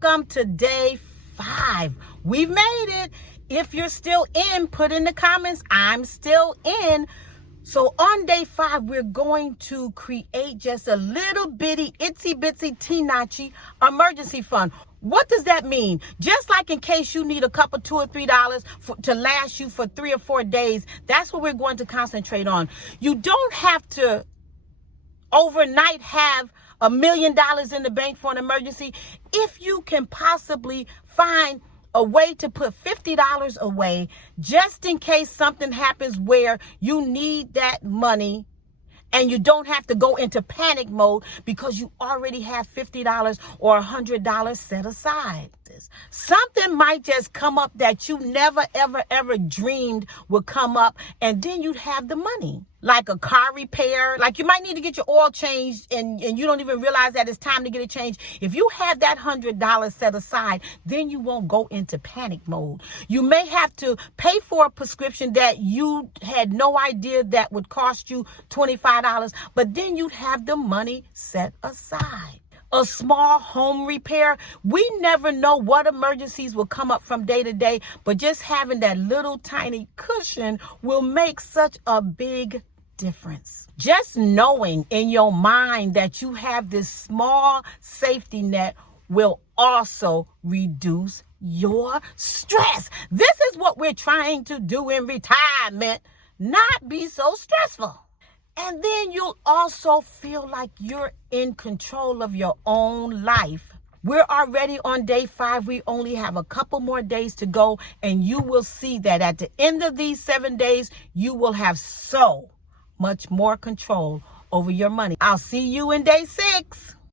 welcome to day 5. We've made it. If you're still in, put in the comments, I'm still in. So on day 5, we're going to create just a little bitty, itsy bitsy, teeny emergency fund. What does that mean? Just like in case you need a couple, $2 or $3 to last you for 3 or 4 days, that's what we're going to concentrate on. You don't have to overnight have $1 million in the bank for an emergency. If you can possibly find a way to put $50 away just in case something happens where you need that money and you don't have to go into panic mode because you already have $50 or $100 set aside. Something might just come up that you never, ever dreamed would come up, and then you'd have the money. Like a car repair, like you might need to get your oil changed and you don't even realize that it's time to get it changed. If you have that $100 set aside, then you won't go into panic mode. You may have to pay for a prescription that you had no idea that would cost you $25, but then you'd have the money set aside. A small home repair. We never know what emergencies will come up from day to day, but just having that little tiny cushion will make such a big difference. Just knowing in your mind that you have this small safety net will also reduce your stress. This is what we're trying to do in retirement, not be so stressful. And then you'll also feel like you're in control of your own life. We're already on day 5. We only have a couple more days to go. And you will see that at the end of these 7 days, you will have so much more control over your money. I'll see you in day 6.